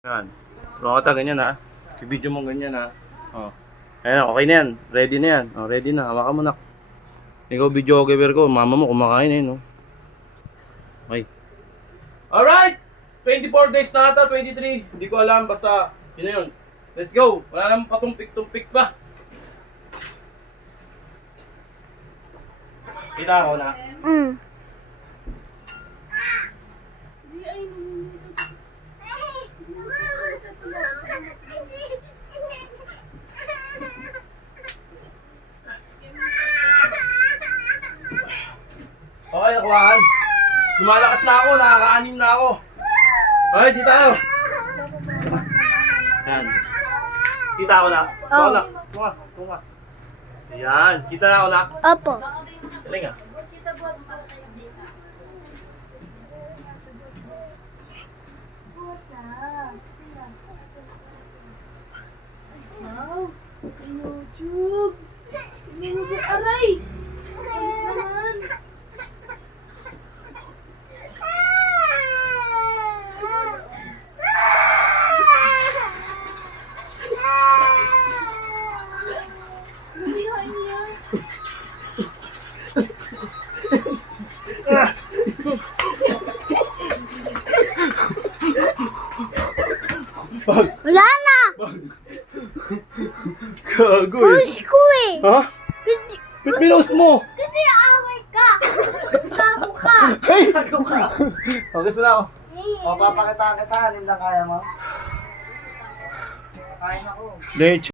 Yan. Tulungan kita ganyan ha. I-video mo ganyan ha. Oh. Ayan, okay na yan. Ready na yan. Oh, ready na. Hawakan mo na. Ikaw videographer ko. Mama mo kumakain eh, no? Okay. Alright! 24 days na ata, 23. Hindi ko alam, basta yun na yun. Let's go! Wala naman patumpik-tumpik pa. Kita ako na. Okay, nakuhaan. Lumalakas na ako, nakaka-anim na ako. Okay, di tayo. Yan. Kita ako na. Ito na. Tunga. Ayan, kita na ako na. Opo. Galing ah. Wow. YouTube. Aray. Naman. Wala na. Gago eh. Push ko eh. Ha? Ba't pinost mo? Kasi away ka. Bago ka. Hey! Gago ka. Okay, gusto na ako. O, papakitaan kita. Alin lang kaya mo? Kain ako. Let's